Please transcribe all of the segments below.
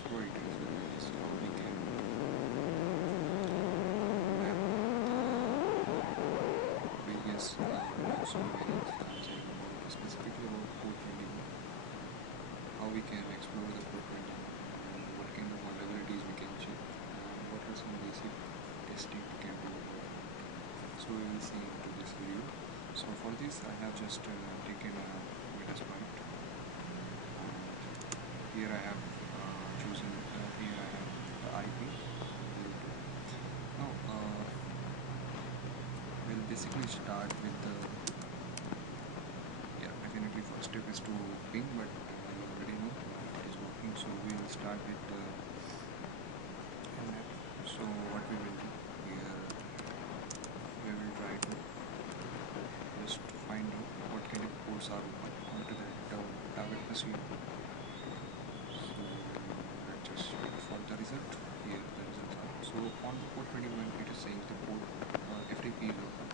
exploit as well as how we can map various surveillance as I know about specifically about port 21, how we can explore the port 21, what kind of vulnerabilities we can check, and what are some basic testing we can do about it. So we will see into this video. So for this I have just taken a Metasploit, and here I have chosen here I have the IP. Now we'll basically start with the definitely first step is to ping, but you already know it is working, so we'll start with the map. So what we will do here, we will try to just find out what kind of ports are open onto that target machine. So let's just wait for the result. Here the results are. So on the port 21 it is saying the port FTP is open.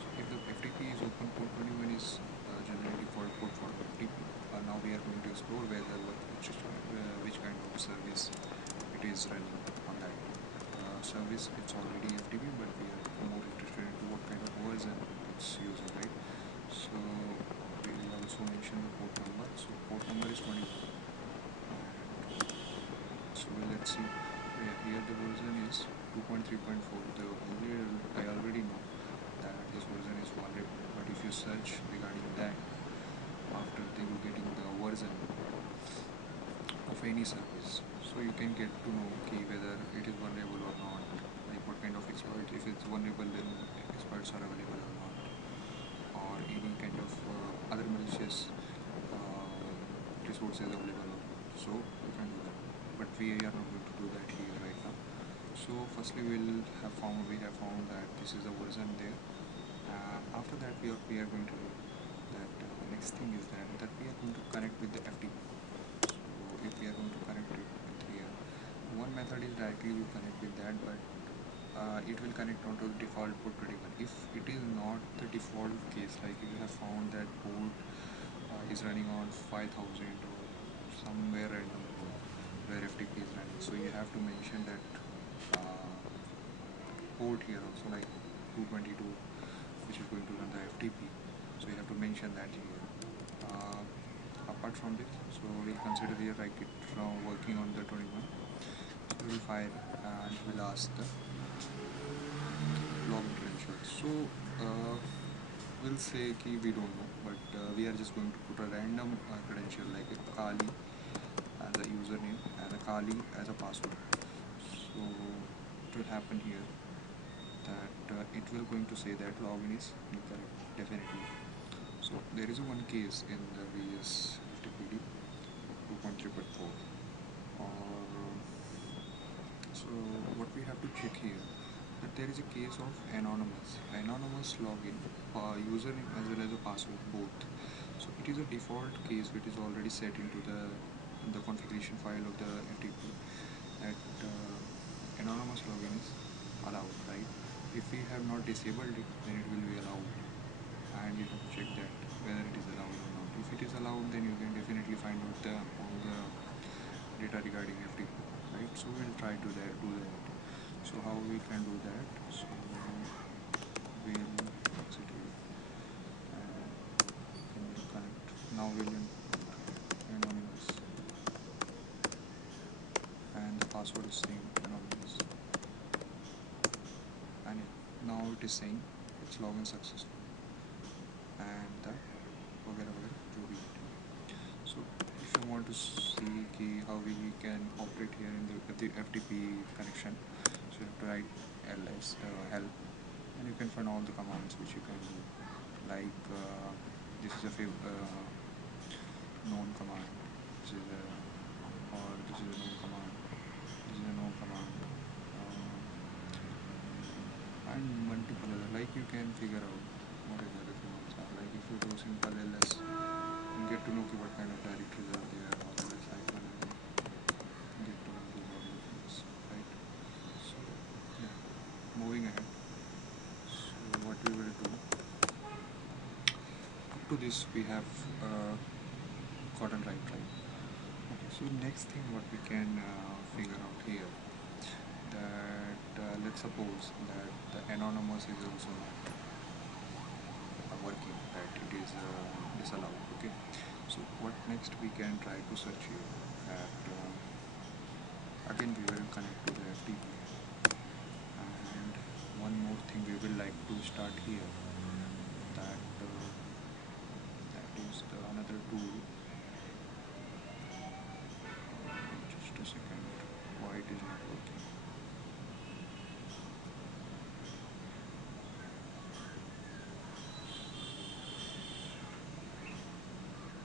So if the FTP is open, port 21 is generally default port for FTP. Now we are going to explore whether which kind of service it is running on that service. It's already FTP, but we are more interested in what kind of version it's using, right? So we will also mention the port number. So port number is 21. So let's see. Here the version is 2.3.4. I already know that this version is vulnerable, but if you search regarding that after getting the version of any service, so you can get to know whether it is vulnerable or not, like what kind of exploit. If it's vulnerable, then exploits are available or not, or any kind of other malicious resources available or not. So you can do that, but we are not going to do that here right now. So firstly we have found that this is the version there. After that we are going to do that next thing is that we are going to connect with the FTP. So if we are going to connect it with here, one method is directly we connect with that, but it will connect onto the default port 21. If it is not the default case, like if you have found that port is running on 5000 or somewhere random where FTP is running, so you have to mention that port here also, like 222, which is going to run the FTP. So you have to mention that here. Apart from this, so we'll consider here like it from working on the 21. So we will fire and we'll ask the login credentials. So we'll say we don't know, but we are just going to put a random credential like a Kali as a username and a Kali as a password. So it will happen here that it will going to say that login is incorrect, definitely. So there is one case in the VS FTPD 2.3.4. So what we have to check here, that there is a case of anonymous login, username as well as a password both. So it is a default case which is already set into the configuration file of the FTP that anonymous login is allowed, right? If we have not disabled it, then it will be allowed, and you have to check that whether it is allowed or not. If it is allowed, then you can definitely find out all the data regarding FTP, right? So we'll try to do that. So how we can do that? So we'll exit here and connect. Now we'll input anonymous, and the password is same anonymous, and now it is saying it's login successful, and the वगैरह जो भी. So if you want to see how we can operate here in the FTP connection, so you have to write ls help, and you can find all the commands which you can do, like this is a known command, this is a known command, this is a known command, and multiple other, like you can figure out what is the other commands are. Like if you do simple ls, you get to know what kind of directories are there, or ls icon, and get to know all the things, right? So yeah, moving ahead. So what we will do, up to this we have gotten right. Okay, So next thing what we can figure out here, that let's suppose that the anonymous is also not working, that it is disallowed. Okay, so what next we can try to search here, that again we will connect to the FTP, and one more thing we will like to start here, that that is the another tool